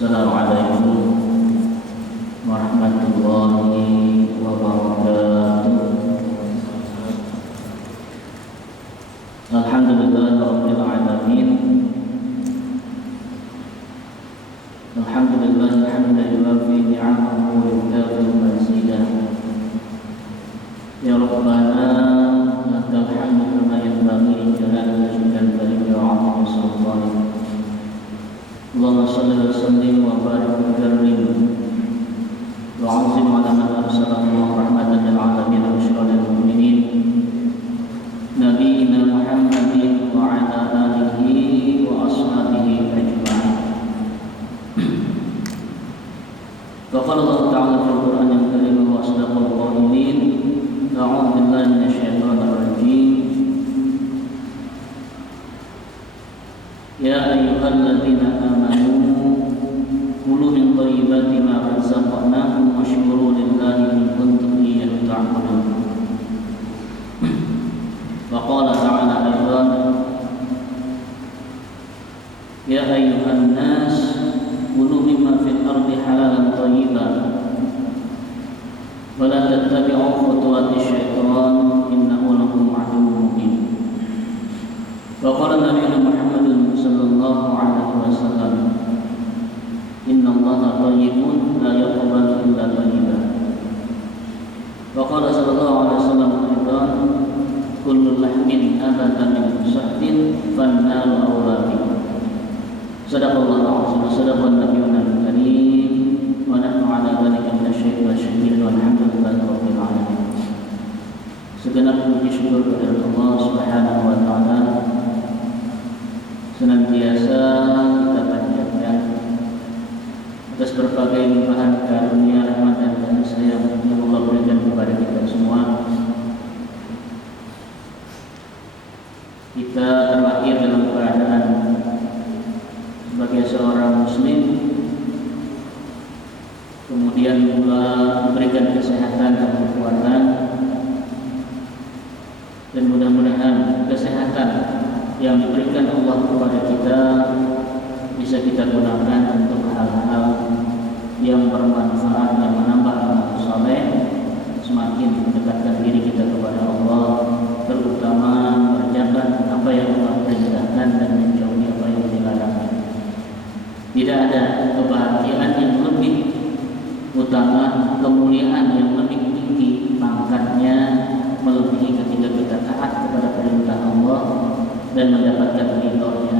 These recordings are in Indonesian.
Assalamualaikum warahmatullahi wabarakatuh. Alhamdulillahirabbil alamin. Alhamdulillah hamdan yuwafi ni'amahu wa yukafi mazidah. Ya Rabbana lakal hamdu kama yanbaghi li jalali wajhikal karim wa 'azimi sultanik. Allahumma shalli wa sallim wa barik wa karim wa 'azim 'ala man arsalahu rahmatan lil 'alamin wa bushra lil mu'minin nabiyina Muhammadin wa 'ala alihi wa ashabihi ajma'in. Qala Allah Ta'ala fil Qur'anil Karim wa asdaqal qa'ilin. A'udzu billahi minasyaitonir rajim. Ya ayyuhalladzina amanu kulu min thayyibati ma razaqnakum washkuru lillahi in kuntum iyyahu ta'budun. Wa qala ta'ala aidan ya ayyuhan nas kulu mimma fil ardi halalan thayyiban wa la tattabi'u khutuwati syaitan innahu lakum 'aduwwun mubin. Wa qala nabiyuna Muhammadun sallallahu alaihi wasallam innallaha thayyibun la yaqbalu illa thayyiban. Wa qala sallallahu alaihi wasallam aidan kullu lahmin nabata min sahtin fannaru awla bihi. Sadaqallahu alaihi wa sadaqan nabiyuna al-karim wa nahnu ala dhalika minasyaitonir walhamdulillahi rabbil alamin. Segenap puji syukur kepada Allah Subhanahu wa taala senantiasa kita panjatkan atas berbagai limpahan karunia, rahmat dan kasih yang Allah berikan kepada kita semua. Kita terlahir dalam keadaan sebagai seorang muslim, kemudian pula memberikan kesehatan dan kekuatan, dan mudah-mudahan kesehatan yang diberikan Allah kepada kita bisa kita gunakan untuk hal-hal yang bermanfaat, yang menambah amal saleh, semakin mendekatkan diri kita kepada Allah, terutama mengerjakan apa yang Allah perintahkan dan menjauhi apa yang dilarang. Tidak ada kebahagiaan yang lebih utama, kemuliaan yang lebih tinggi pangkatnya melebihi ketika kita taat kepada perintah Allah dan mendapatkan ridhonya.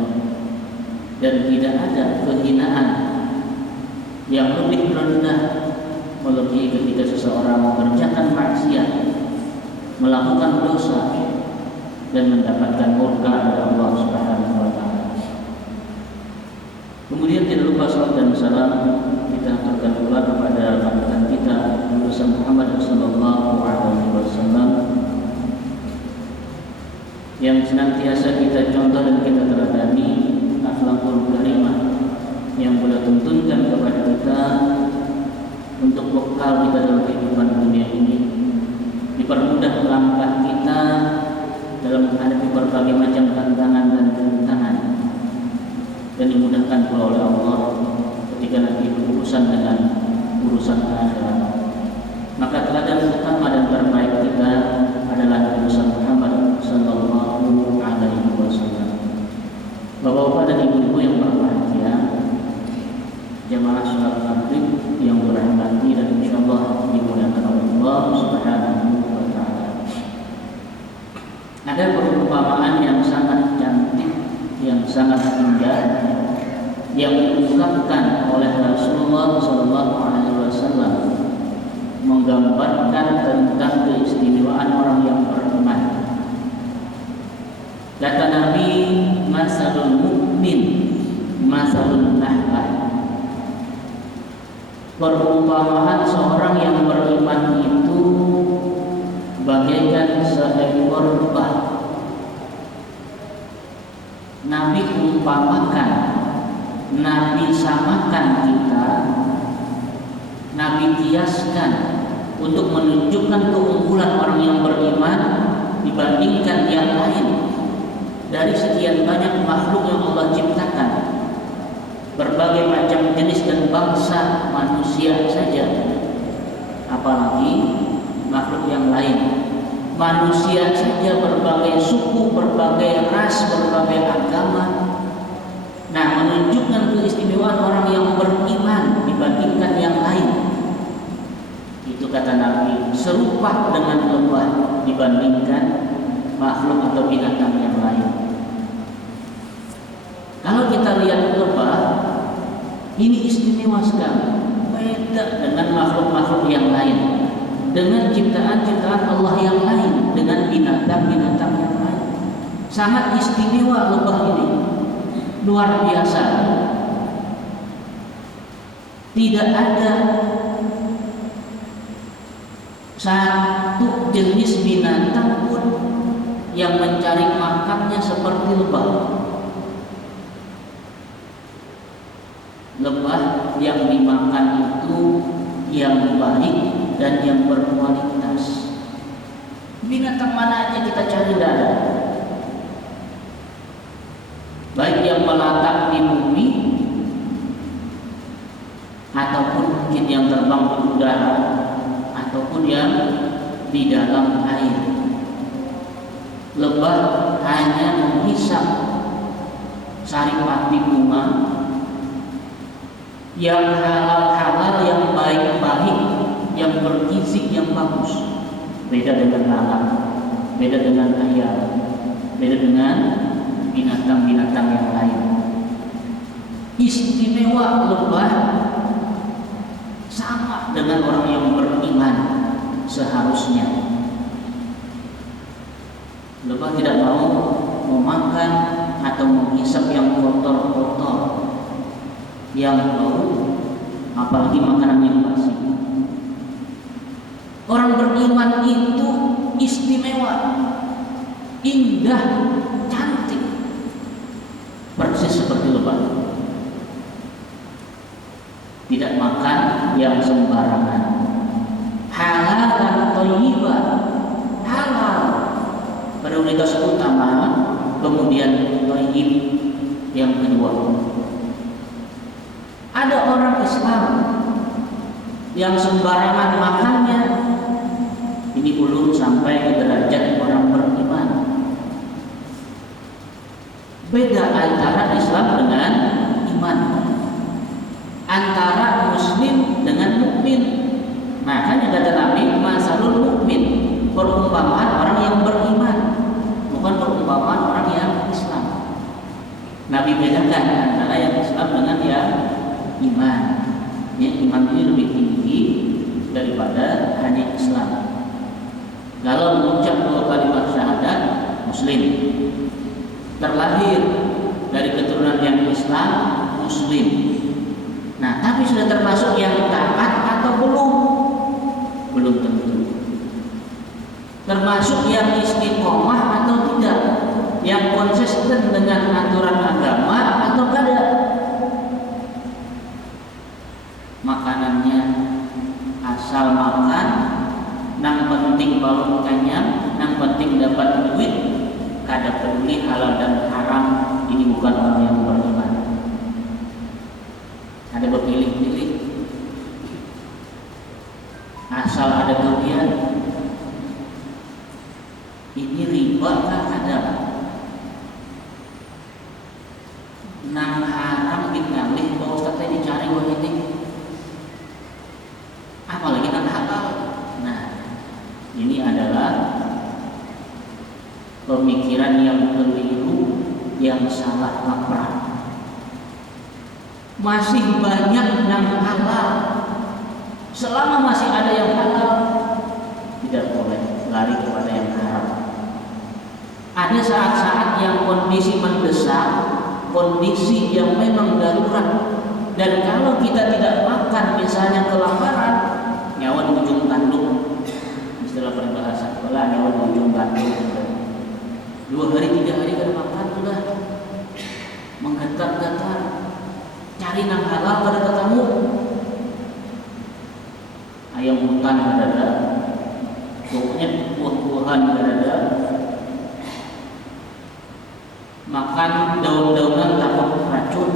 Dan tidak ada kehinaan yang lebih rendah melebihi ketika seseorang mengerjakan maksiat, melakukan dosa dan mendapatkan murka dari Allah Subhanahu wa taala. Kemudian tidak lupa salat dan salam kita aturkan pula kepada panutan kita Nabi Muhammad sallallahu alaihi wasallam yang senantiasa kita contoh dan kita teladani akhlakul karimah yang beliau tuntunkan kepada kita untuk bekal kita dalam kehidupan dunia ini, dipermudah langkah kita dalam menghadapi berbagai macam tantangan dan rintangan, dan dimudahkan pula oleh Allah ketika nanti berurusan dengan urusan akhirat. Maka teladan utama dan terbaik kita adalah Nabi Muhammad sallallahu alaihi wasallam. Bapak-bapak dan ibu-ibu yang berbahagia, jamaah salat maghrib yang berahmati dan insyaallah dimuliakan oleh Allah Subhanahu wa taala. Ada perumpamaan yang sangat cantik, yang sangat indah yang diungkapkan oleh Rasulullah sallallahu alaihi wasallam menggambarkan tentang keistimewaan orang yang beriman. Kata Nabi, masalul mukmin masalun nahlah. Perumpamaan seorang yang beriman itu bagaikan seekor lebah. Nabi umpamakan, Nabi samakan kita, Nabi kiaskan untuk menunjukkan keunggulan orang yang beriman dibandingkan yang lain dari sekian banyak makhluk yang Allah ciptakan. berbagai macam jenis dan bangsa manusia saja, apalagi makhluk yang lain. Manusia saja berbagai suku, berbagai ras, berbagai agama. Nah, menunjukkan keistimewaan orang yang beriman dibandingkan yang lain. Itu kata Nabi, serupa dengan lebah dibandingkan makhluk atau binatang yang lain. Kalau kita lihat lebah, ini istimewa sekali, beda dengan makhluk-makhluk yang lain, dengan ciptaan-ciptaan Allah yang lain, dengan binatang-binatang yang lain. Sangat istimewa lebah ini, luar biasa. Tidak ada satu jenis binatang pun yang mencari makannya seperti lebah. Lebah yang dimakan itu yang baik dan yang berkualitas. Binatang mana aja kita cari tidak ada. Baik yang melantang di bumi ataupun mungkin yang terbang di udara ataupun yang di dalam air. Lebah hanya menghisap saripati bunga yang halal-halal, yang baik-baik, yang bergizi, yang bagus. Beda dengan lalat, beda dengan ayam, beda dengan binatang-binatang yang lain. Istimewa lebah sama dengan orang yang beriman seharusnya. Lebah tidak mau memakan atau menghisap yang kotor-kotor, yang bau, apalagi makanan yang basi. Orang beriman itu istimewa, indah, cantik, persis seperti lebah. Tidak makan yang sembarangan, halal dan thayyibah, halal prioritas utama, kemudian thayyib yang kedua. Ada orang Islam yang sembarangan makannya, ini belum sampai ke derajat orang beriman. Beda antara Islam dengan iman, antara muslim dengan mukmin. Makanya kata Nabi, masalul mukmin, perumpamaan orang yang beriman, bukan perumpamaan orang yang Islam. Nabi bedakan antara yang Islam dengan yang iman. Ya, iman ini lebih tinggi daripada hanya Islam. Kalau mengucap 2 kalimat syahadat, muslim. Terlahir dari keturunan yang Islam, muslim. Nah, tapi sudah termasuk yang taat atau belum? Belum tentu. Termasuk yang istiqomah atau tidak? Yang konsisten dengan aturan agama atau tidak? Makanannya asal makan, nang penting balut kenyang, nang penting dapat duit, kada peduli halal dan haram. Ini bukan orang yang beriman. Ada berpilih-pilih, asal ada kelebihan. Ini riba kah ada? Nang haram dikalih, Pak Ustaz ini cari ini. Apalagi nang halal. Nah, ini adalah pemikiran yang keliru, yang salah kaprah. Masih banyak yang halal. Selama masih ada yang halal, tidak boleh lari kepada yang haram. Ada saat-saat yang kondisi mendesak, kondisi yang memang darurat, dan kalau kita tidak makan, misalnya kelaparan, nyawa di ujung tanduk, istilah peribahasa sekolah, nyawa di ujung tanduk. 2 hari 3 hari kada makan sudah menggetar-getar, cari nang halal kada ketemu. Ayam hutan kada ada, pokoknya buah-buahan kada ada, makan daun-daunan takut racun.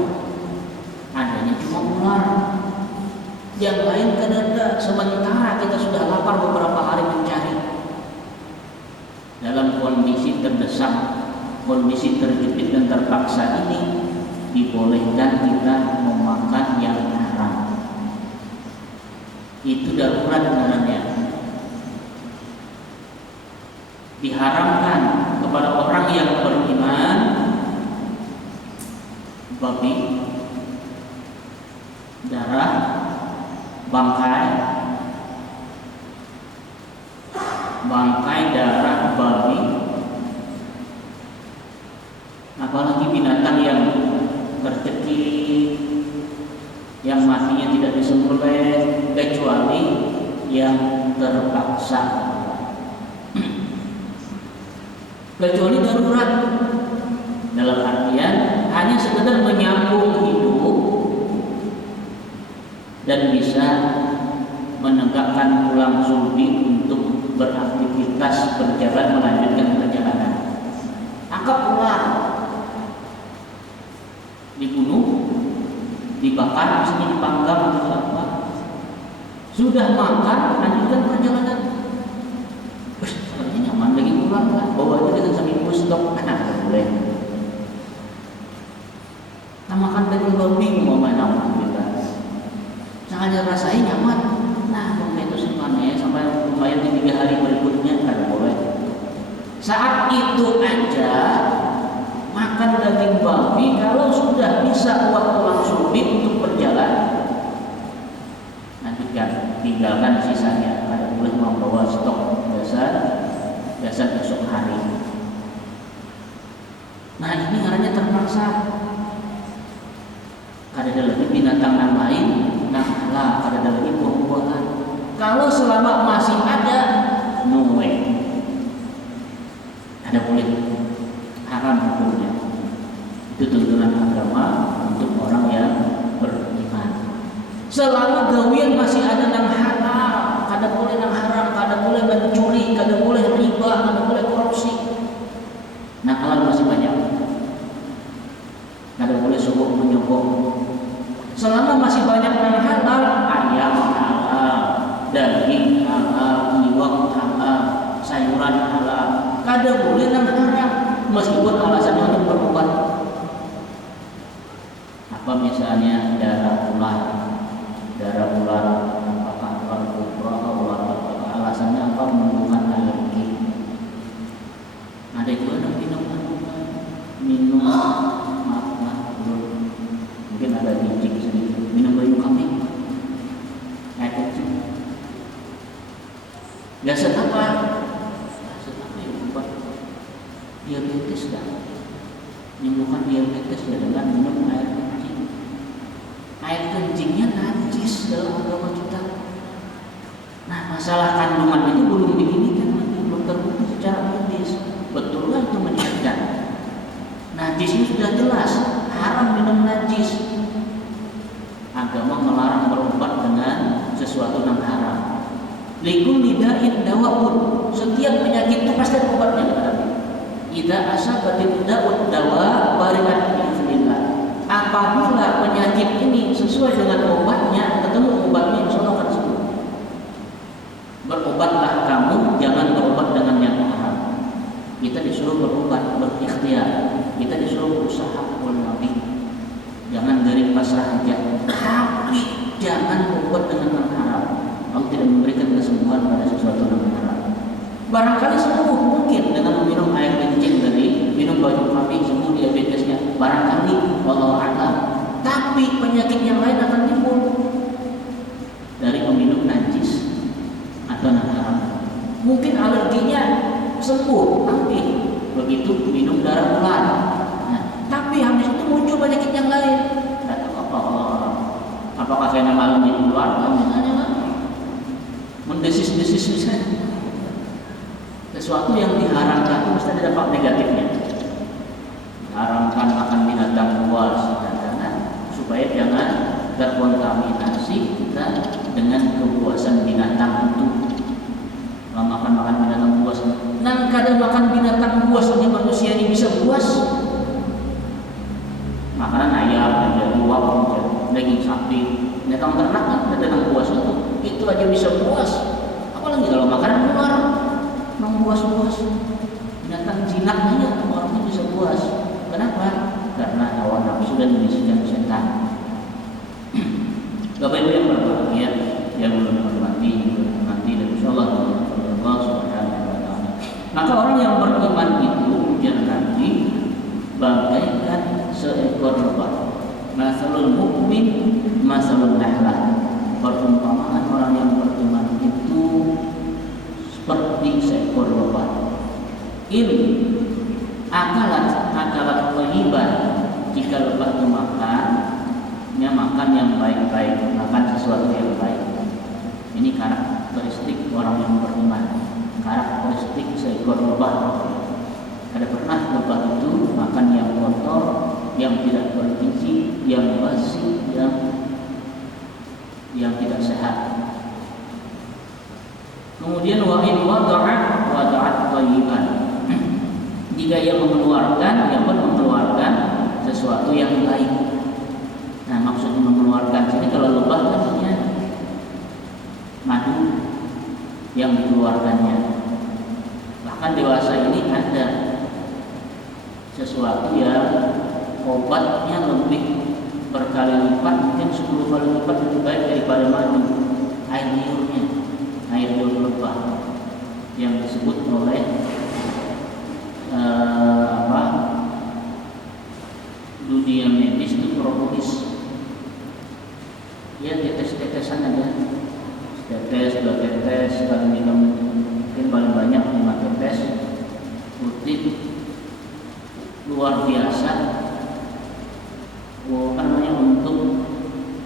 yang lain kadada, sementara kita sudah lapar beberapa hari mencari. Dalam kondisi terdesak, kondisi terjepit dan terpaksa ini, dibolehkan kita memakan yang haram. Itu darurat namanya. Diharamkan kepada orang yang beriman babi, darah, bangkai darah babi, apalagi binatang yang tercekik, yang matinya tidak disembelih kecuali yang terpaksa, kecuali darurat, dalam artian hanya sekedar menyambung hidup dan bisa menegakkan tulang sulbi untuk beraktivitas berjalan, melanjutkan perjalanan. Tangkap ular, dibunuh, dibakar, misalnya dipanggang atau apa, sudah makan, lanjutkan perjalanan. Sepertinya nyaman lagi ular kan, bawa aja dengan sambil pustok, boleh. Kita makan daging babi umpamanya kita, misalnya rasain nyaman, nah itu semuanya sampai lumayan di 3 hari berikutnya kan boleh. Saat itu aja makan daging babi, kalau sudah bisa kuat tulang sulbi untuk berjalan, nanti kan tinggalkan sisanya. Ada boleh membawa stok dasar besok hari. Nah ini caranya terpaksa. Ada lagi binatang yang lain, nah ada lagi buah-buahan. Kalau selama masih ada, no way. Ada boleh, haram hukumnya. Itu tuntunan agama untuk orang yang beriman. Selama gawian masih ada yang halal, kada boleh yang haram, kada boleh mencuri, kada boleh riba, kada boleh korupsi. Nah halal masih banyak. Kada boleh sogok menyogok. Selama masih banyak yang halal, ayam halal, daging halal, iwak halal, sayuran halal, kada boleh yang haram, meskipun alasannya untuk berobat. Apa misalnya darah ular, apakah ular kobra, ular apa, alasannya apa, menimbulkan alergi. Ada juga yang minum mungkin ada biji sedikit, minum bayu kambing, air kecil. Biasa apa yang membuat diabetes kan? Menyembuhkan diabetes ya dengan minum air kencing. Air kencingnya najis dalam agama kita. Nah masalah kandungan itu belum diginikan, belum terbukti secara medis. Betul kan itu meningkatkan? Najisnya sudah jelas, haram minum najis. Agama melarang berobat dengan sesuatu yang haram. Likul lidain dawaun, setiap penyakit itu pasti ada obatnya. Idza asabatil da'ud dawa barikat biiznillah. Apabila penyakit ini sesuai dengan obatnya, ketemu obatnya, insyaallah akan sembuh. Berobatlah kamu, jangan berobat dengan yang haram. Kita disuruh berobat, berikhtiar. Kita disuruh berusaha nabi. Jangan dari pasrah aja. Tapi jangan berobat dengan yang haram. Allah tidak memberikan kesembuhan pada sesuatu yang haram. Barangkali sembuh mungkin dengan meminum air kencing dari minum baju kambing, sembuh diabetesnya. Barangkali, wallahu a'lam. Tapi penyakit yang lain akan timbul dari meminum najis atau yang haram. Mungkin alerginya sembuh, tapi begitu minum darah ular. Nah, tapi habis itu muncul penyakit yang lain. Tidak tahu apa. Apakah karena malamnya ular? Misalnya mendesis-desis misalnya. Sesuatu yang diharamkan itu mesti ada dampak negatifnya. Diharamkan makan binatang buas supaya jangan terkontaminasi kita dengan kepuasan binatang itu. Kalau makan binatang buas, nah kadang makan binatang buas saja manusia ini bisa buas. Makanan ayam, aja, uap, daging sapi, binatang ternak kan ada yang buas. itu aja bisa buas, apalagi kalau makanan luar mau buas-buas. Binatang jinak aja orangnya bisa buas. Kenapa? Karena hawa nafsu dan bisikan setan. Bapak Ibu yang berbahagia, yang menghormati dan insyaallah Allah Subhanahu wa taala. Maka orang yang beriman itu nanti bagaikan seekor lebah. Masalul mukmin masalun nahlah. Perumpamaan orang yang beriman itu seperti seekor lebah. Ini akalat thayyiban. Jika lebah itu makan yang baik-baik, makan sesuatu yang baik. Ini karakteristik orang yang beriman, karakteristik seekor lebah. Ada pernah lebah itu makan yang kotor, yang tidak bergizi, yang basi, yang tidak sehat. Kemudian wa'in wada'at thayyiban. Jika ia mengeluarkan sesuatu yang baik. Nah, maksudnya mengeluarkan sini kalau lebah artinya madu yang dikeluarkannya. Bahkan dewasa ini ada sesuatu yang obatnya lebih berkali lipat, mungkin 10 kali lipat lebih baik daripada madu. Air liur lebah yang disebut oleh dunia medis itu propolis. Ya, tetes-tetesan aja, tetes, 2 tetes, kalau minum mungkin paling banyak 5 tetes rutin, luar biasa. Untuk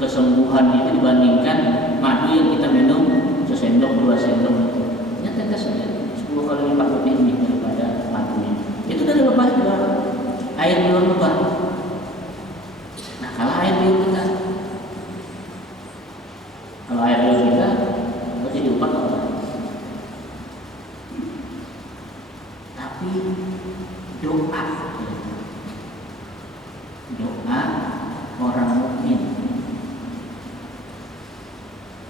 kesembuhan itu dibandingkan madu yang kita minum sesendok 2 sendok itu. Ya, tetes aja 10 kali lipat lebih daripada madunya. Itu dari lebah juga, air liur lebah. Nah, kalau air liur kita itu jadi obat apa? Tapi doa orang mukmin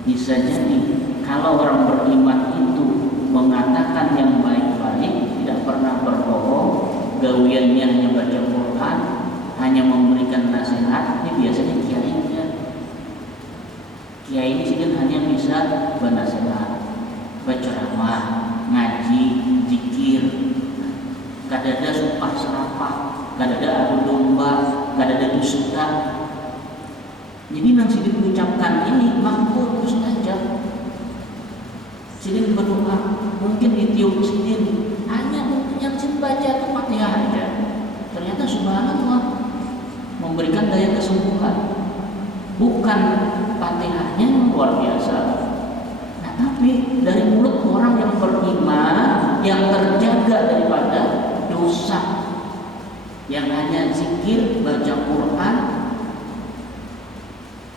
bisa jadi kalau orang beriman itu mengatakan yang baik-baik, tidak pernah berbohong, gawiannya hanya baca Quran, hanya memberikan nasihat. Ini biasanya kiai ini sih hanya bisa bernasihat, berceramah, ngaji, zikir, kadada sumpah serapah, kadada adu domba, kadada dusta. Jadi nang sidin mengucapkan ini makbul mustajab. Sidin berdoa, mungkin ditiup sidin, hanya yang sidin baca itu Fatihah aja. Ternyata subhanallah memberikan daya kesembuhan. Bukan Fatihahnya yang luar biasa. Nah, tapi dari mulut orang yang beriman, yang terjaga daripada dosa, yang hanya zikir, baca Quran,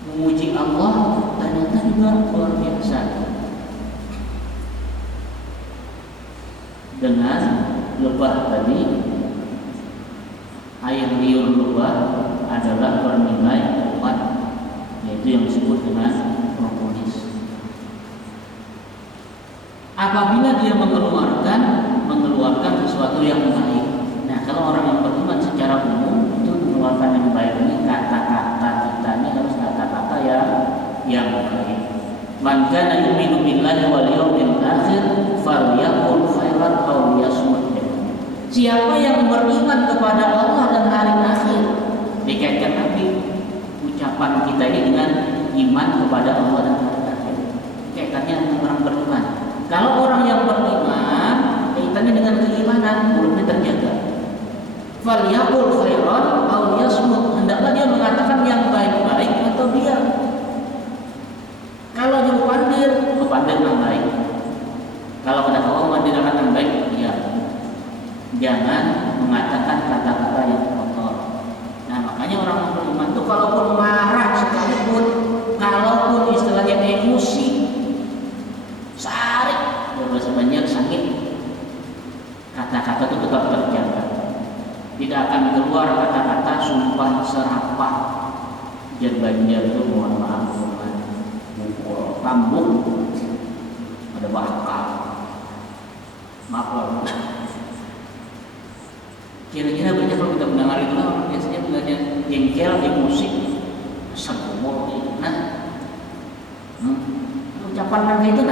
memuji Allah, ternyata juga luar biasa. Dengan lebah tadi, air liur lebah adalah bernilai obat, yaitu yang disebut dengan propolis. Apabila dia mengeluarkan sesuatu yang baik. Nah, kalau orang yang beriman secara umum itu mengeluarkan yang baik ini, kata-kata kitanya harus kata-kata yang baik. Man kana yu'minu billahi wal yawmil akhir falyaqul khairan aw liyasmut. Siapa yang beriman kepada Allah dan hari akhir, dikaitkan nanti ucapan kita ini dengan iman kepada Allah dan hari akhir. Kaitannya dengan orang beriman. Kalau orang yang beriman, kaitannya dengan keimanan, mulutnya terjaga. Falyaqul khairan aw liyasmut. Hendaklah dia mengatakan yang baik-baik atau diam. Kalau dia pandir yang baik. Kalau kata Allah mandir yang baik, ya. Jangan mengatakan kata-kata yang kotor. Nah, makanya orang yang beriman itu kalaupun marah sekalipun, kalaupun istilahnya emosi, sarik, bahasa banyak sakit, kata-kata itu tetap terjaga. Tidak akan keluar kata-kata sumpah serapah. Banjar itu mohon maaf, pambuk bakal. Maaf kalau kira-kira banyak kalau kita mendengar itu orang biasanya bilangnya jengkel, emosi, sembur. Nah, ucapan mereka itu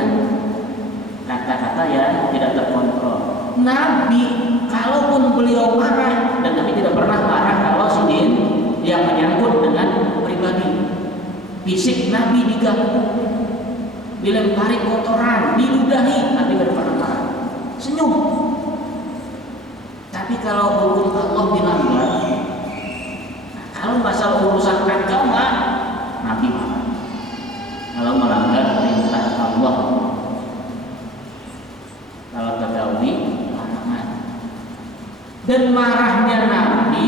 kata-kata yang tidak terkontrol. Nabi, kalaupun beliau marah, dan Nabi tidak pernah marah kalau sidin yang menyangkut dengan pribadi. Fisik Nabi diganggu, dilempari kotoran, diludahi, Nabi tidak pernah marah. Senyum. Tapi kalau hukum Allah dilanggar, kalau masalah urusan agama, Nabi marah. Kalau melanggar perintah Allah, kalau tergauli larangan. Dan marahnya Nabi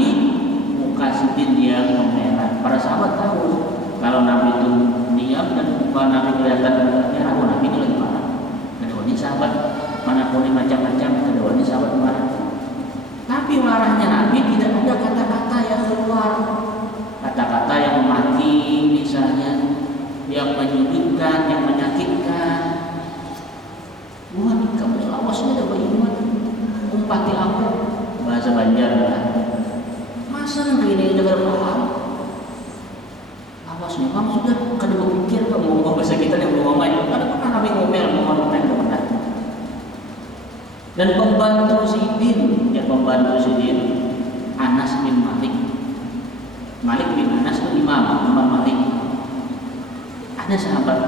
muka sidin dia memerah. Para sahabat tahu kalau Nabi itu diam dan muka Nabi kelihatan merah, Nabi itu lagi marah. Kedua ini sahabat manapun macam-macam, kedua ini sahabat marah. Tapi marahnya Nabi tidak ada kata-kata yang keluar, kata-kata yang memaki misalnya, yang menyudutkan, yang menyakitkan. Buat kamu awasnya ada bagaimana? Umpati aku bahasa Banjar lah. Masa ini udah berpaham? Awasnya kamu sudah kada berpikir kamu ngomong bahasa kita yang ngomong lain. Ada pernah Nabi ngomel ngomong lain pernah. Dan pembantu Sidin Anas bin Malik. Malik bin Anas itu Imam Malik. Ada sahabat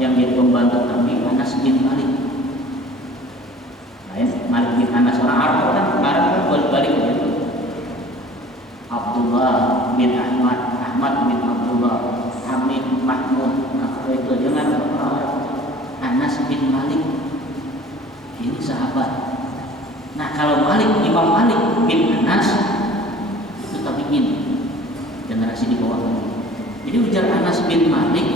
yang jadi pembantu Nabi, Anas bin Malik. Lain Malik bin Anas orang Arab kan kemarin kan balik begitu. Abdullah bin Ahmad bin Abdullah, Hamid Mahmud, apa itu jangan orang Anas bin Malik. Ini sahabat. Nah kalau Imam Malik bin Anas itu tabi'in, generasi di bawah. Jadi ujar Anas bin Malik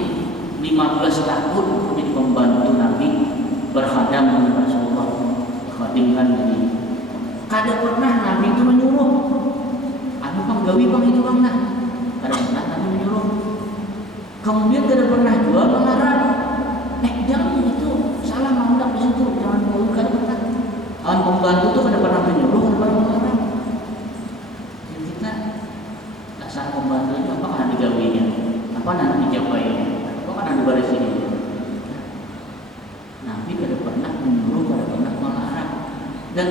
15 tahun menjadi pembantu Nabi, berkhadam dengan Rasulullah, khadimkan Nabi. Kada pernah Nabi itu menyuruh, anu penggawi bang itu bang nah. Kada pernah Nabi menyuruh. Kemudian kada pernah juga melarang. Jangan itu salah mandak di situ, jangan mau kada pernah. Kawan pembantu itu kada pernah menyuruh, kada pernah melarang. Jadi kita dasar pembantu itu apa kan digawinya, apa nanti dijapainya. Ada baris ini. Nabi tidak pernah menyuruh, tidak pernah melarang. Dan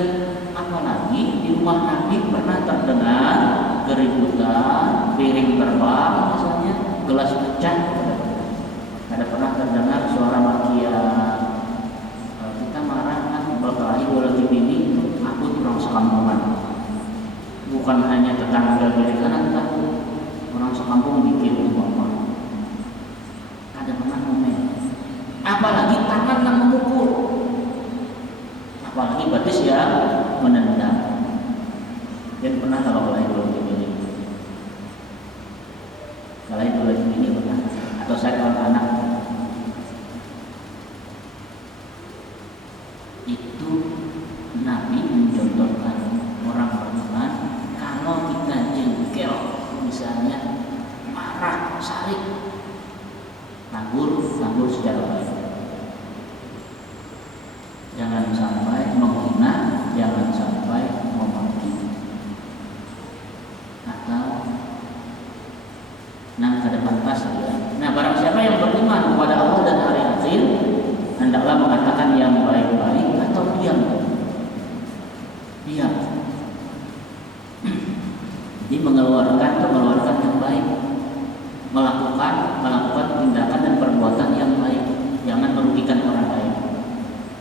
apalagi di rumah Nabi pernah terdengar keributan, piring terbang, misalnya gelas pecah. Ada pernah terdengar suara makian. Kalau kita marah kan berkelahi walaupun ini aku orang sekampungan. Bukan hanya tetangga dari kanan, tapi orang sekampung bikin umpama. Ada pernah ngomel, apalagi tangan yang memukul, apalagi batis yang menendang. Dan pernah kalau kalahin dulu ini pernah, atau saya kalau anak itu Nabi mencontohkan orang beriman kalau kita jengkel misalnya marah, sarik, Tanggul secara baik. Jangan sampai menghina, jangan sampai memaki. Atau kada pantas ya. Nah, barang siapa yang beriman kepada Allah dan hari akhir, hendaklah mengatakan yang baik-baik atau diam. Jadi mengeluarkan yang baik. Melakukan tindakan dan perbuatan yang baik, jangan merugikan orang lain.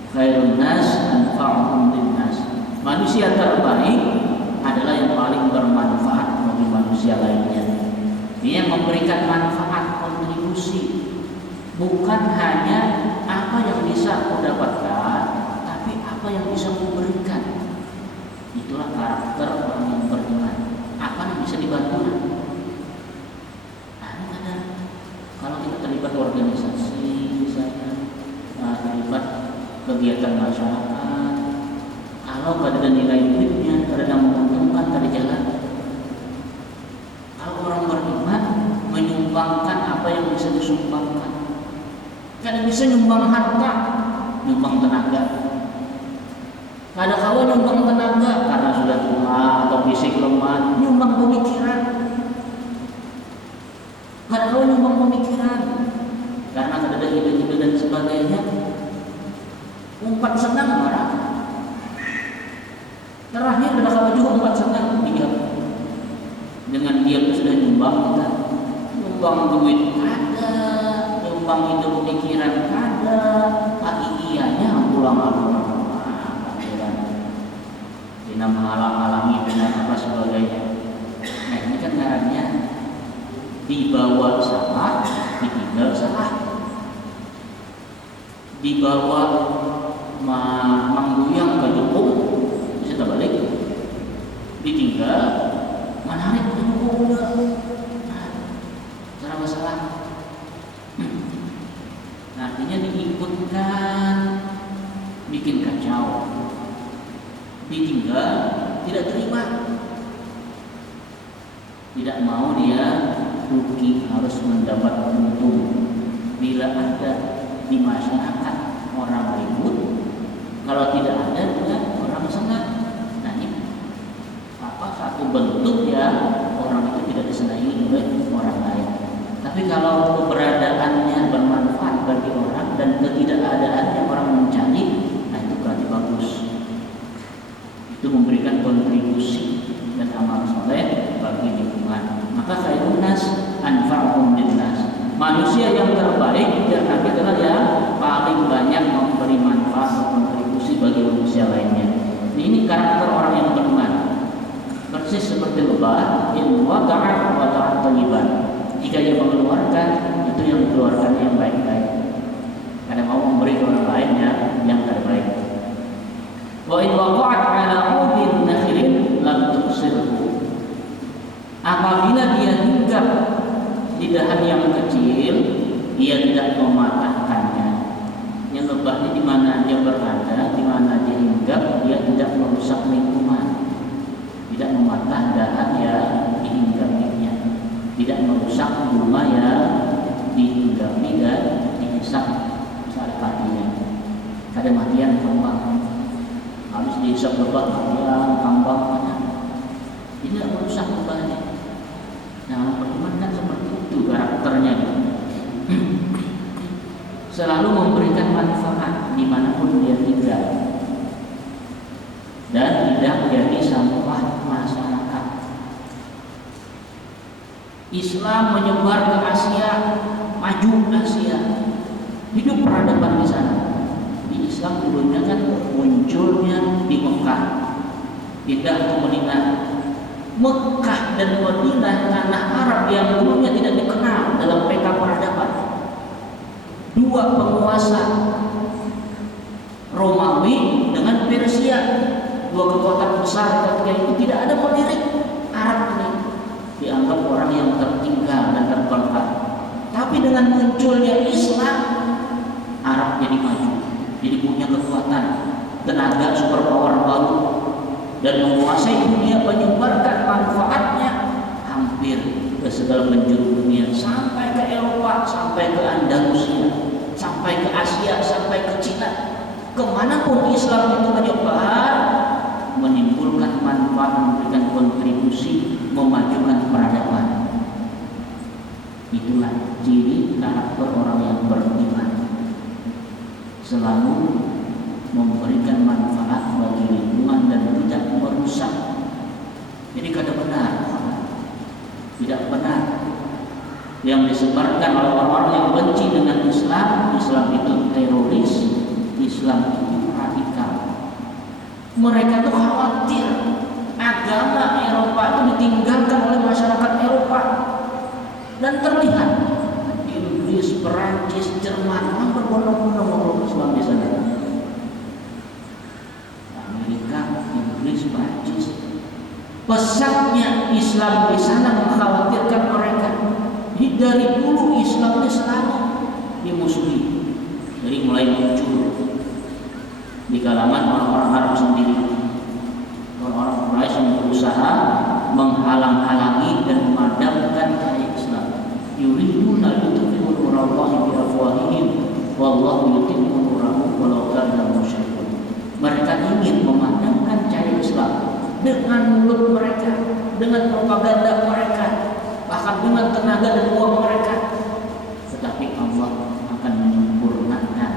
Khairun nas anfa'uhum linnas. Manusia terbaik adalah yang paling bermanfaat bagi manusia lainnya. Dia memberikan manfaat, kontribusi, bukan hanya apa yang bisa kau dapatkan, tapi apa yang bisa kau berikan. Itulah karakter orang yang beriman. Apa yang bisa dibantu? Kalau kita terlibat organisasi, misalnya terlibat kegiatan masyarakat, kalau ada nilai duitnya, ada menguntungkan, ada jalan. Kalau orang beriman menyumbangkan apa yang bisa disumbangkan, kada bisa nyumbang harta, nyumbang tenaga. Ada kawan nyumbang tenaga karena sudah tua atau fisik lemah, nyumbang pemikiran. Ada kawan nyumbang pemikiran karena ada ide-ide dan sebagainya. Umpat senang marah. Terakhir ada kawan juga umpat senang dia. Dengan dia sudah nyumbang kita, nyumbang duit ada, nyumbang ide pemikiran ada, hakikiyahnya pulang-pulang. Dina menghalang-halangi dengan apa sebagainya. Nah ini kan caranya dibawa salah, ditinggal salah, dibawa mengguyang ke dukung, bisa terbalik, ditinggal menarik ke dukung. Nah, cara masalah. Nah, artinya diikutkan, bikin kacau. Ditinggal, tidak terima, tidak mau dia rugi, harus mendapat untung. Bila ada di masyarakat orang ribut, kalau tidak ada juga orang senang. Nah ini satu bentuk ya orang itu tidak disenangi oleh orang lain. Tapi kalau keberadaannya bermanfaat bagi orang dan ketidakadaannya orang mencari, nah itu berarti bagus. Itu memberikan kontribusi dan amal soleh bagi lingkungan. Maka khairun nas anfa'uhum linnas. Manusia yang terbaik dan adalah yang paling banyak memberi manfaat dan kontribusi bagi manusia lainnya. Ini karakter orang yang beriman. Persis seperti lebah, in wada'at wada'at thayyiban. Jika dia mengeluarkan, itu yang dikeluarkan yang baik-baik. Karena mau memberi ke orang lainnya yang terbaik. Wa in waqa'at 'ala 'udin nakhilin lam tusirhu. Apabila dia hinggap di dahan yang kecil, dia tidak mematahkannya. Yang lebahnya di mana dia berada, di mana dia hinggap, dia tidak merusak lingkungan, tidak mematah dahan yang dihinggapinya, tidak merusak bunga yang dihinggapi dan dihisap sari-sarinya. Kadang matian kembang. Habis dihisap lebah, yang kambangnya ini tidak merusak lebahnya. Nah, beriman kan seperti itu karakternya. Selalu memberikan manfaat dimanapun dia tinggal dan tidak menjadi sampah masyarakat. Islam menyebar ke Asia, maju Asia, hidup peradaban di sana. Islam dulunya kan munculnya di Mekah, tidak ke Madinah. Mekah dan Madinah tanah Arab yang dulunya tidak dikenal dalam peta peradaban. Dua penguasa Romawi dengan Persia, dua kekuatan besar ketika itu tidak ada melirik Arab ini. Dianggap orang yang tertinggal dan terbelakang. Tapi dengan munculnya Islam, Arab jadi maju. Jadi punya kekuatan, tenaga superpower baru dan menguasai dunia, menyebarkan manfaatnya hampir ke segala penjuru dunia, sampai ke Eropa, sampai ke Andalusia, sampai ke Asia, sampai ke Cina. Kemanapun Islam itu menyebar, menimbulkan manfaat, memberikan kontribusi, memajukan peradaban. Itulah ciri karakter orang yang beriman. Selalu memberikan manfaat bagi lingkungan dan tidak merusak. Jadi kada benar, tidak benar yang disebarkan oleh orang-orang yang benci dengan Islam. Islam itu teroris, Islam itu radikal. Mereka tuh khawatir agama Eropa itu ditinggalkan oleh masyarakat Eropa, dan terlihat Inggris, Perancis, Jerman orang berbondong-bondong memeluk Islam di sana. Amerika, Inggris, Perancis, pesatnya Islam di sana mengkhawatirkan mereka. Dari dulu Islam ini selalu dimusuhi, dari mulai muncul di kalangan orang-orang Arab sendiri. Orang-orang Quraisy yang berusaha menghalang-halangi dan memadamkan cahaya Islam. Yuriduna yutfi'u nurallahi bi afwahihim wallahu yutimmu nurahu walau dengan mulut mereka, dengan propaganda mereka, bahkan dengan tenaga dan uang mereka. Tetapi Allah akan menyempurnakan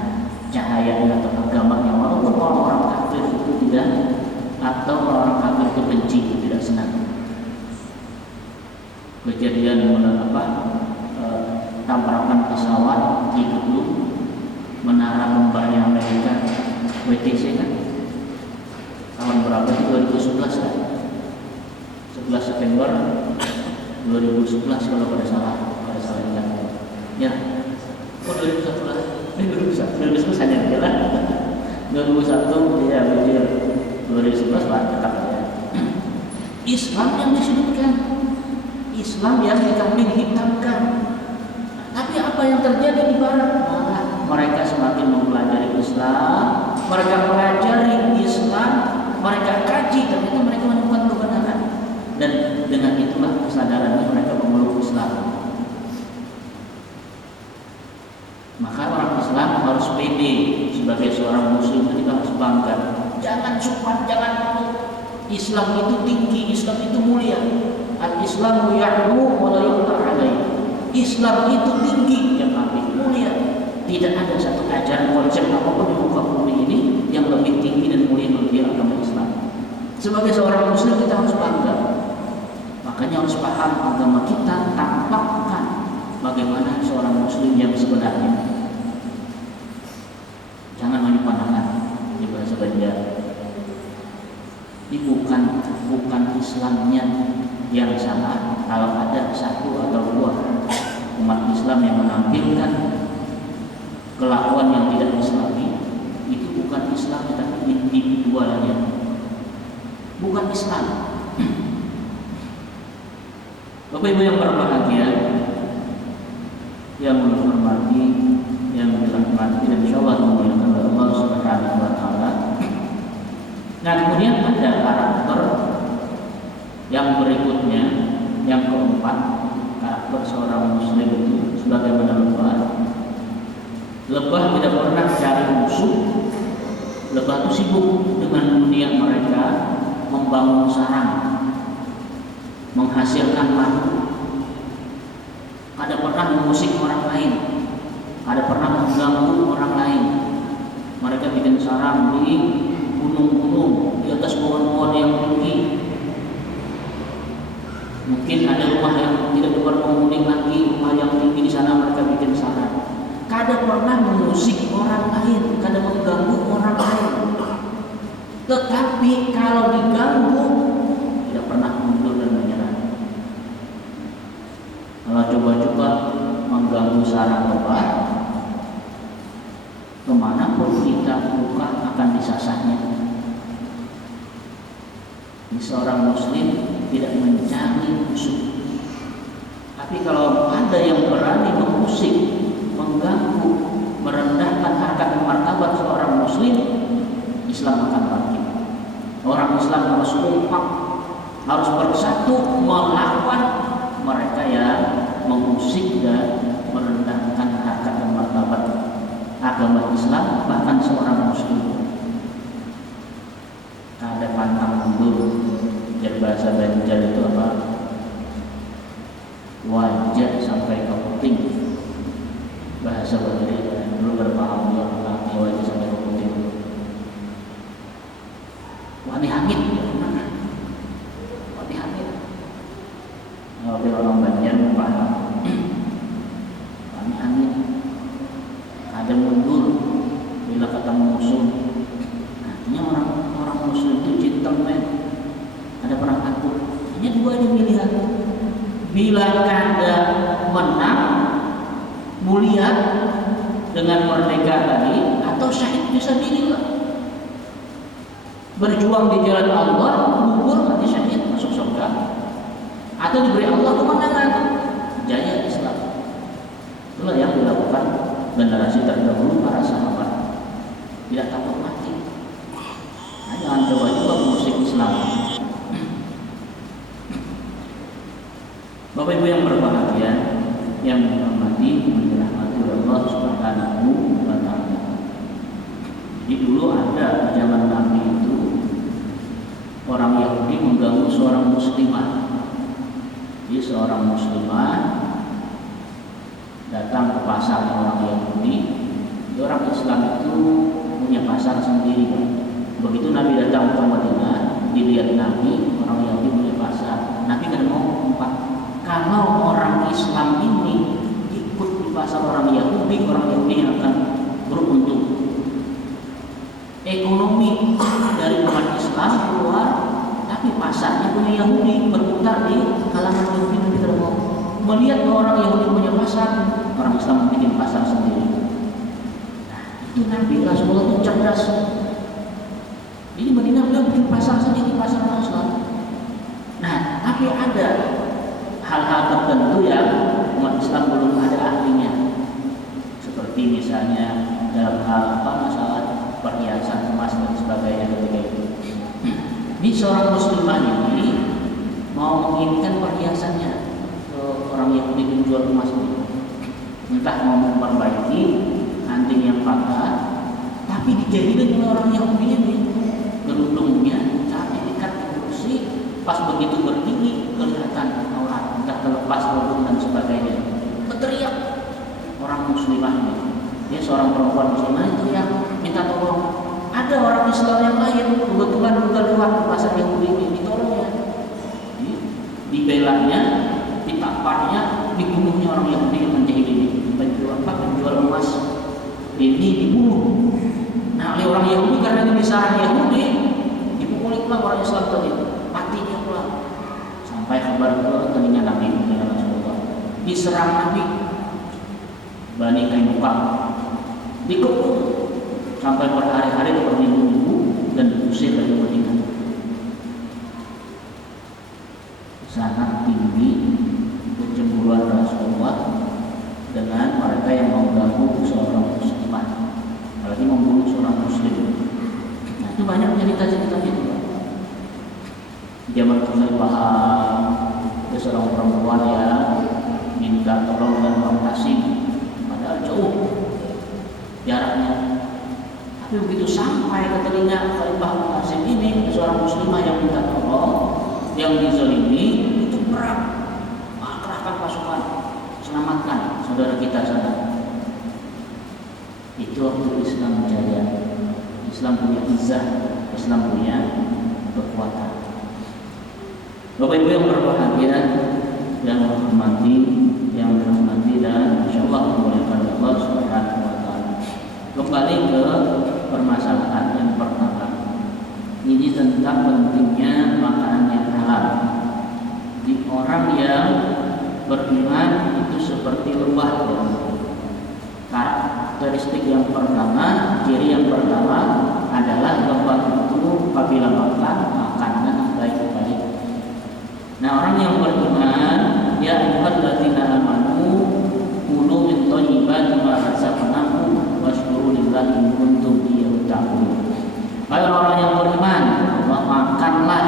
cahayanya atau agamanya, walaupun orang-orang kafir itu tidak, atau orang kafir itu benci, tidak senang. Kejadian tabrakan pesawat di gedung menara kembarnya Amerika, WTC kan, tahun berapa itu? 2011 kan, 11 September 2011 kalau pada salah ingat ya. 2011 hanya jalan 2001 ya, 2011 Pak, tetap ya. Islam yang disebutkan, Islam yang dikambing hitamkan. Tapi apa yang terjadi di Barat? Malah mereka semakin mempelajari Islam, mereka pelajari Islam, mereka kaji, ternyata mereka menemukan kebenaran. Dan dengan itulah kesadarannya mereka memeluk Islam. Maka orang Islam harus pede sebagai seorang Muslim, kita harus bangga. Jangan sumpah, jangan malu. Islam itu tinggi, Islam itu mulia. Al-Islamu ya'lu wa la yuqta 'alaihi. Islam itu tinggi, yang lebih mulia. Tidak ada satu ajaran konsep apapun di muka bumi ini yang lebih tinggi dan mulia melebihi agama Islam. Sebagai seorang Muslim kita harus bangga. Makanya harus paham agama kita, tampakkan bagaimana seorang Muslim yang sebenarnya. Jangan menyepelekan di bahasa Banjar. Ini bukan Islamnya yang salah. Kalau ada satu atau dua umat Islam yang menampilkan kelakuan yang tidak Islami, itu bukan Islam, tapi individualnya, bukan Islam. Bapak Ibu yang berbahagia, yang menghormati, yang dirahmati dan insyaallah dimuliakan oleh Allah Subhanahu wa taala. Nah, kemudian ada karakter yang berikutnya, yang keempat, karakter seorang Muslim itu sebagaimana lebah. Lebah tidak pernah cari musuh. Lebah itu sibuk dengan dunia mereka, membangun sarang, menghasilkan madu. Ada pernah mengusik orang lain, ada pernah mengganggu orang lain. Mereka bikin sarang di gunung-gunung, di atas pohon-pohon yang tinggi. Mungkin ada rumah yang tidak berpenghuni lagi, rumah yang tinggi, di sana mereka bikin sarang. Kadang pernah mengusik orang lain, kadang mengganggu orang lain. Tetapi kalau diganggu, tidak pernah mundur dan menyerah. Kalau coba-coba mengganggu sarang lebah, kemanapun kita buka akan disasarnya. Ini seorang Muslim tidak mencari musuh. Tapi kalau ada yang berani mengusik, mengganggu, merendahkan harkat dan martabat seorang Muslim, Islam akan bangkit. Orang Islam harus kompak, harus bersatu melawan mereka yang mengusik dan merendahkan harkat dan martabat agama Islam, bahkan seorang Muslim. Ada pantang mundur. Jadi bahasa Banjar itu apa? Wajah sampai ke puting. Bahasa Banjar dulu berpaham yang wajah sampai ke puting. Wani hangit, mana? Wani hangit. Kalau orang Banjar paham. Wani hangit. Ada mundur bila ketemu musuh. Artinya orang musuh itu gentleman. Ada perang takut. Hanya dua aja pilihan. Bila Anda menang, mulia dengan merdeka tadi, atau syahid fisabilillah. Berjuang di jalan Allah, gugur mati syahid masuk surga, atau diberi Allah kemenangan, jaya Islam. Itulah yang dilakukan generasi terdahulu para sahabat. Tidak takut mati. Nah, jangan coba-coba mengusik Islam. Bapak Ibu yang berbahagia, yang menghormati, dirahmati oleh Allah Subhanahu wa taala. Jadi dulu ada zaman Nabi itu orang Yahudi balik ke Madinah, dilihat Nabi, orang Yahudi punya pasar. Nabi kan mau Pak, kalau orang Islam ini ikut di pasar orang Yahudi yang akan beruntung. Ekonomi dari umat Islam keluar, tapi pasarnya punya Yahudi, berputar di kalangan Yahudi. Nabi tidak mau melihat orang Yahudi punya pasar, orang Islam bikin pasar sendiri. Nah, itu Nabi Rasulullah itu cerdas. Jadi Madinah beliau bikin pasar sendiri, pasar orang Islam. Nah, tapi ada hal-hal tertentu yang umat Islam belum ada ahlinya, seperti misalnya dalam hal masalah perhiasan emas dan sebagainya ketika itu. Ini seorang muslimah ini mau menginginkan perhiasannya ke orang Yahudi penjual emas ini, entah mau memperbaiki anting yang patah, tapi dijahilin oleh orang Yahudi ini. Kerudungnya tapi diikat di kursi, pas begitu berdiri kelihatan aurat, entah terlepas kerudung dan sebagainya. Berteriak orang muslimah ini, dia seorang perempuan muslimah teriak minta tolong. Ada orang Islam yang lain kebetulan juga lewat di pasar Yahudi ini, ditolongnya, dibelanya, ditamparnya, dibunuhnya orang Yahudi yang menjahil ini. Penjual emas ini dibunuh. Nah, oleh orang Yahudi karena ini disarang Yahudi, dipukuli pula orang Islam tadi, matinya pula. Sampai kabar ke telinga Nabi Rasulullah, diserang Nabi Bani Qainuqa, dikepung sampai berhari-hari, berminggu-minggu, dan diusir dari Madinah. Sangat tinggi kecemburuan Rasulullah dengan mereka yang mengganggu seorang muslimah, apalagi membunuh seorang muslim. Nah, itu banyak cerita-ceritanya. Zaman Khalifah ada seorang perempuan yang minta tolong dengan orang Tasik, padahal jauh jaraknya. Tapi begitu sampai ke telinga Khalifah Tasik ini, seorang muslimah yang minta tolong, yang dizalimi, itu berat. Kerahkan pasukan, selamatkan saudara kita sana. Itu waktu Islam jaya, Islam punya izah, Islam punya kekuatan. Bapak Ibu yang berbahagia, yang dirahmati dan insyaallah dimuliakan Allah Subhanahu wa taala. Kembali ke permasalahan yang pertama. Ini tentang pentingnya makanan yang halal. Di orang yang beriman itu seperti lebah. Karakteristik yang pertama, ciri yang pertama adalah lebah itu apabila makan makanan baik-baik. Nah, orang yang beriman, ya ayyuhalladzina amanu kulu min thayyibati ma razaqnakum washkuru lillahi in kuntum iyyahu ta'budun. Hai orang yang beriman, makanlah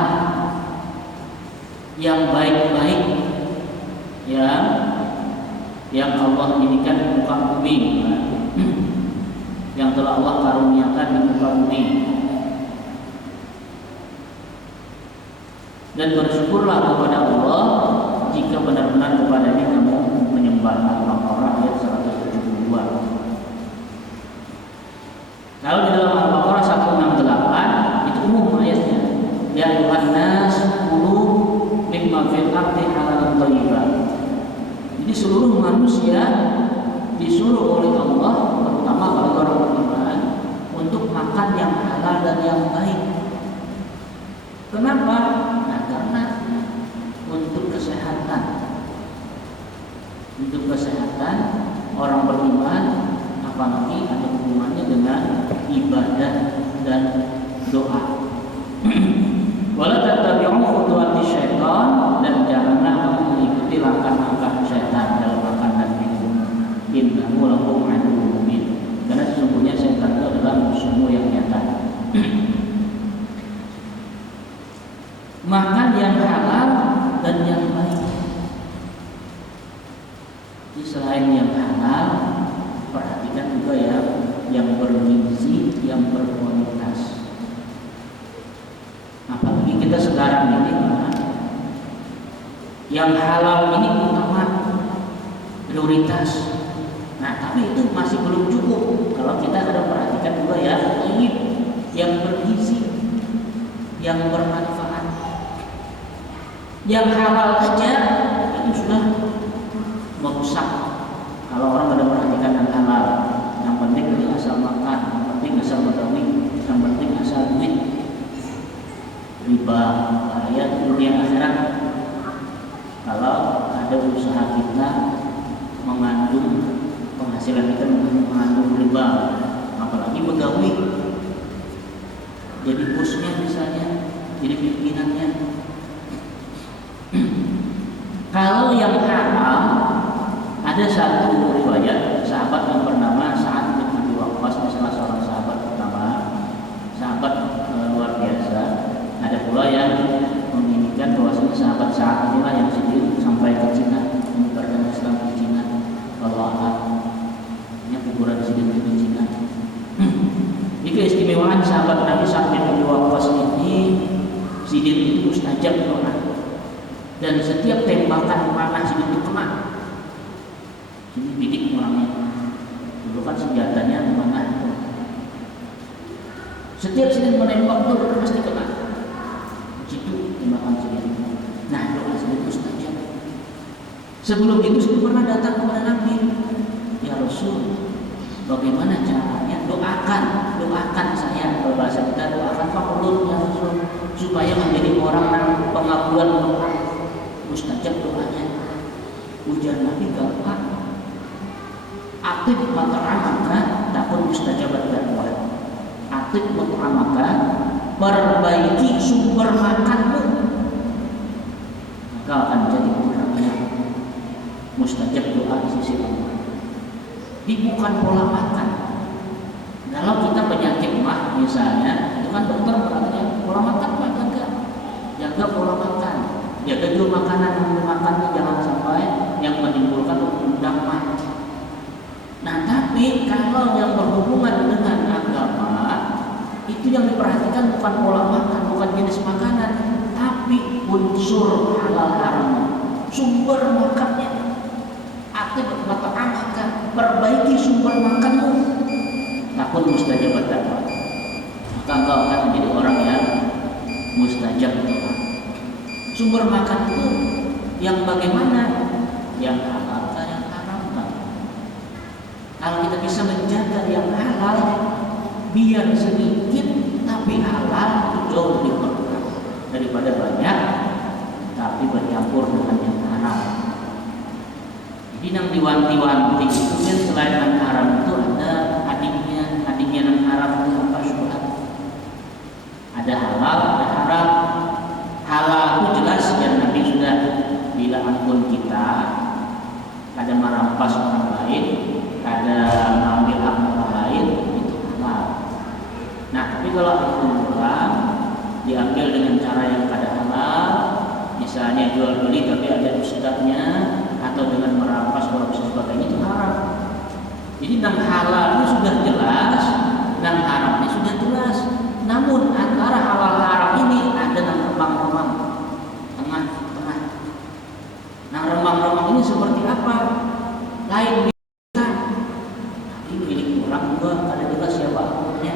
yang baik-baik yang Allah jadikan di muka bumi, yang telah Allah karuniakan di muka bumi. Dan bersyukurlah kepada Allah jika benar-benar kepadanya kamu menyembah. Al-Baqarah ayat 172. Kalau di dalam Al-Baqarah 168 itu umum ayatnya. Ya ayyuhan nas kulu mimma fil ardi halalan thayyiban. Jadi seluruh manusia disuruh oleh Allah, terutama bagi orang beriman, untuk makan yang halal dan yang baik. Kenapa? Nah, karena untuk kesehatan. Untuk kesehatan orang beriman, apalagi ada hubungannya dengan ibadah dan doa. Wala tattabi'u khutuwati syaitan, dan janganlah kamu mengikuti langkah-langkah syaitan dalam makan dan minum. Innahu lakum aduwwun mubin. Karena sesungguhnya syaitan itu adalah musuhmu yang nyata. Makan yang halal dan yang baik. Jadi selain yang halal, perhatikan juga ya yang bergizi, yang berkualitas. Apalagi kita sekarang ini, yang halal ini utama, prioritas. Nah, tapi itu masih belum cukup. Kalau kita ada perhatikan juga ya, yang bergizi. yang bermanfaat. Yang halal aja itu sudah merusak. Kalau orang pada perhatikan yang halal, yang penting itu asal makan, yang penting asal berdamai, yang penting asal duit. Riba bahaya dunia akhirat. Kalau ada usaha kita mengandung penghasilan kita mengandung riba, apalagi pegawai, jadi bosnya misalnya, jadi pimpinannya. Kalau yang haram, ada satu riwayat sahabat yang bernama Sa'ad bin Abi Waqqas, salah seorang sahabat pertama, sahabat luar biasa. Ada pula yang menginginkan bahwasanya sahabat Sa'ad inilah yang sendiri sampai ke Cina, menyebarkan Islam di Cina. Kalau ini kuburan sendiri di Cina. Ini keistimewaan sahabat Nabi Sa'ad bin Abi Waqqas ini, sidin itu mustajab doa. Dan setiap tembakan panah sidin itu kena. Ini bidik orangnya. Dulu kan senjatanya panah. Setiap sidin menembak itu pasti kena. Itu tembakan sidin. Nah, doa sidin itu mustajab. Sebelum itu sidin pernah datang kepada Nabi, ya Rasul, bagaimana caranya doakan saya, kalau bahasa kita doakan fakulun ya Rasul, supaya menjadi orang pengabulan doa, mustajab doanya. Ujar Nabi gampang, aktif mat'amaka takun mustajabat dakwah. Aktif mat'amaka, perbaiki sumber makanmu, maka akan menjadi orang yang mustajab doa di sisi Allah. Ini bukan pola makan. Kalau kita penyakit mah misalnya, itu kan dokter berarti pola makan Pak, jaga pola makan, jaga juga makanan yang dimakannya jangan sampai yang menimbulkan undang mah. Nah, tapi kalau yang berhubungan dengan agama, itu yang diperhatikan bukan pola makan, bukan jenis makanan, tapi unsur halal haram, sumber makannya. Aktif mat'amaka, perbaiki sumber makanmu, takut mustajabat dakwah, maka engkau akan menjadi orang yang mustajab doa. Sumber makan itu yang bagaimana? Yang halal atau yang haram? Kalau kita bisa menjaga yang halal, biar sedikit tapi halal, itu jauh lebih berkah daripada banyak tapi bercampur dengan yang haram. Jadi yang diwanti-wanti itu kan selain yang haram itu ada adiknya yang haram itu apa? Syubhat. Ada halal, ada haram. Halal itu jelas yang Nabi sudah bilang ampun kita, ada merampas orang lain, ada mengambil hak orang lain, itu halal. Nah, tapi kalau alhamdulillah diambil dengan cara yang kada halal, misalnya jual beli tapi ada ustadznya, atau dengan merampas korupsi sebagainya, itu haram. Jadi yang halal itu sudah jelas, yang haramnya sudah jelas. Namun antara halal haram ini ada yang remang-remang, tengah-tengah. Nah, remang-remang ini seperti apa? Lain bisa, tapi milik orang juga ada jelas siapa akunnya.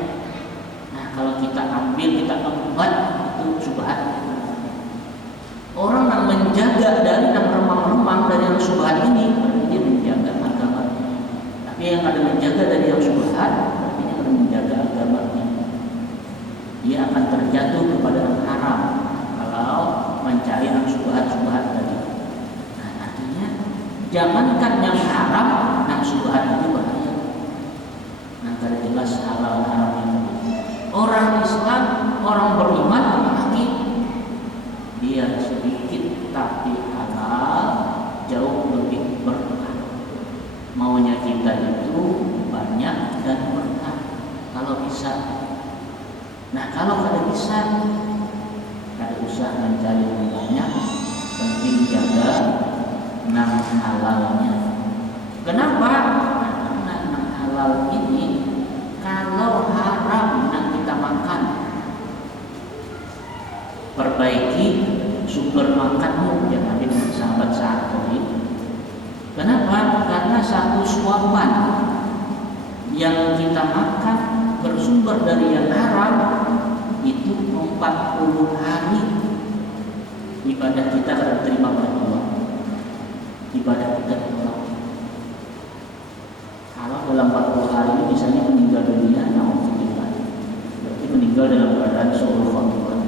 Nah, kalau kita ambil, kita embat, itu syubhat. Orang yang menjaga dari yang remang-remang, dari yang syubhat ini, berarti dia menjaga agamanya. Tapi yang ada menjaga dari yang syubhat, berarti dia akan menjaga agamanya. Dia akan terjatuh kepada yang haram kalau mencari yang syubhat-syubhat tadi. Nah, artinya jangankan yang haram, yang syubhat itu bahaya. Nah, kada jelas halal haramnya. Orang Islam, orang beriman, apalagi dia sedikit tapi halal, jauh lebih berkah. Maunya kita itu banyak dan berkah kalau bisa. Nah, kalau kada bisa, kada usah mencari yang banyak, penting jaga nang halalnya. Kenapa? Karena nang halal ini kalau haram nang kita makan, perbaiki sumber makanmu, yang Nabi dan sahabat saat itu. Kenapa? Karena satu suapan yang kita makan bersumber dari yang haram itu hari ibadah kita akan diterima oleh Allah. Ibadah kita ditolak. Kalau dalam 40 hari ini misalnya meninggal dunia, na'udzubillah, berarti meninggal dalam keadaan su'ul khatimah.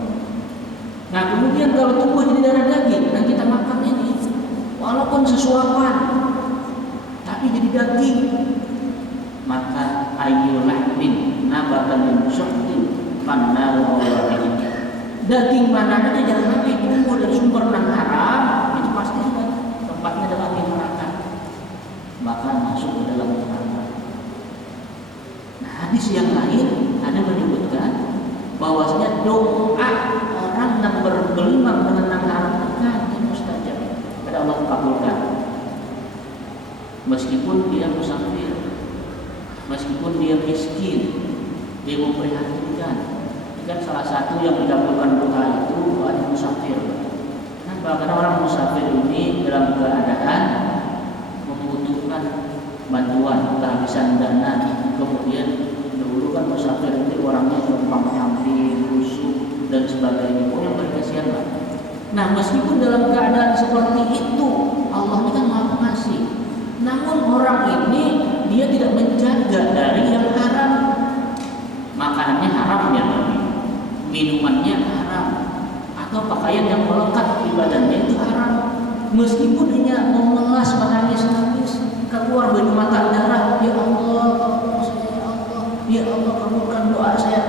Nah kemudian kalau tubuh jadi darah daging, dan kita makan ini, walaupun sesuapan, tapi jadi daging, maka ayyul lahmin nabatan min syahtin fannaru awwalin. Daging mana ada jangan nanti tumbuh dari sumber yang haram, itu pasti tempatnya adalah di neraka, bahkan masuk ke dalam neraka. Nah hadis yang lain ada menyebutkan bahwasanya doa orang yang bergelimang dengan yang haram itu mustajab, pada Allah kabulkan, meskipun dia musafir, meskipun dia miskin, dia memprihatinkan. Kan salah satu yang dikabulkan doa itu doa musafir. Kenapa? Karena orang musafir ini dalam keadaan membutuhkan bantuan, kehabisan dana. Kemudian dulu kan musafir itu orangnya gampang nyampi, busuk dan sebagainya. Pokoknya berkasihan lah. Nah meskipun dalam keadaan seperti itu, Allah ini kan maha pengasih. Namun orang ini dia tidak menjaga dari yang haram. Makanannya haram ya Nabi, minumannya haram, atau pakaian yang melekat di badannya itu haram. Meskipun dia memelas, menangis-nangis, keluar dari mata darah, ya Allah, saya, ya Allah, ya Allah kabulkan doa saya,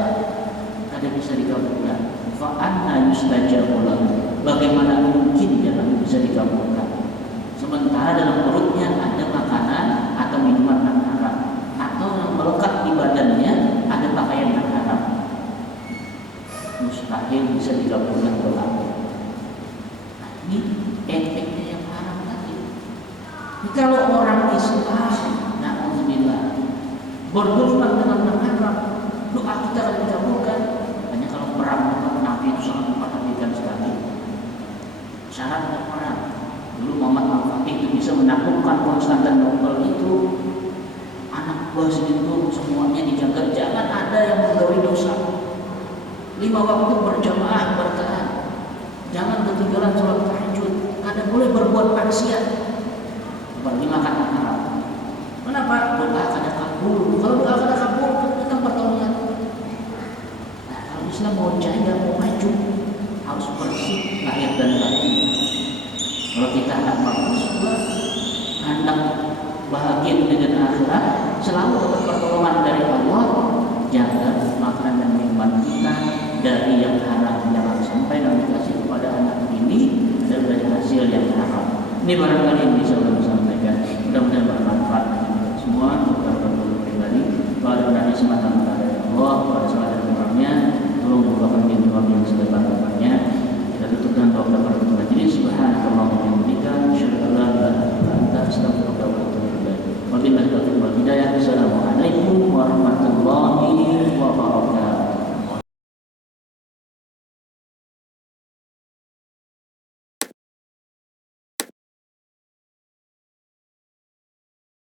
ada bisa dikabulkan. Fa anna yustajabu lahu, bagaimana mungkin jangan bisa dikabulkan? Sementara dalam perutnya ada makanan atau minuman yang haram, atau yang melekat di badannya ada pakaian yang haram, mustahil bisa dikabulkan doa. Nah, ini efeknya yang haram tadi. Kalau orang Islam, na'udzubillah, bergelimang dengan yang haram, doa kita akan dikabulkan. Hanya kalau perang dengan Nabi itu sangat memperhatikan sekali syaratnya perang. Dulu Muhammad Al-Fatih itu bisa menaklukkan Konstantinopel itu, anak buah itu semuanya dijaga, jangan ada yang menggawi dosa. 5 waktu berjamaah bertahan, jangan ketinggalan sholat tahajud, ada boleh berbuat maksiat, apalagi makan haram. Kenapa? Doa kada kabul. Kalau doa kada kabul, datang pertolongan. Nah, kalau Islam mau jaya, mau maju, harus bersih lahir dan batin. Kalau kita hendak bagus, hendak bahagia dengan akhirat, selalu dapat pertolongan dari Allah. Jaga makanan dan minuman kita dari yang haram, jangan sampai nanti kasih kepada anak ini dan dari hasil yang haram. Ini barangkali yang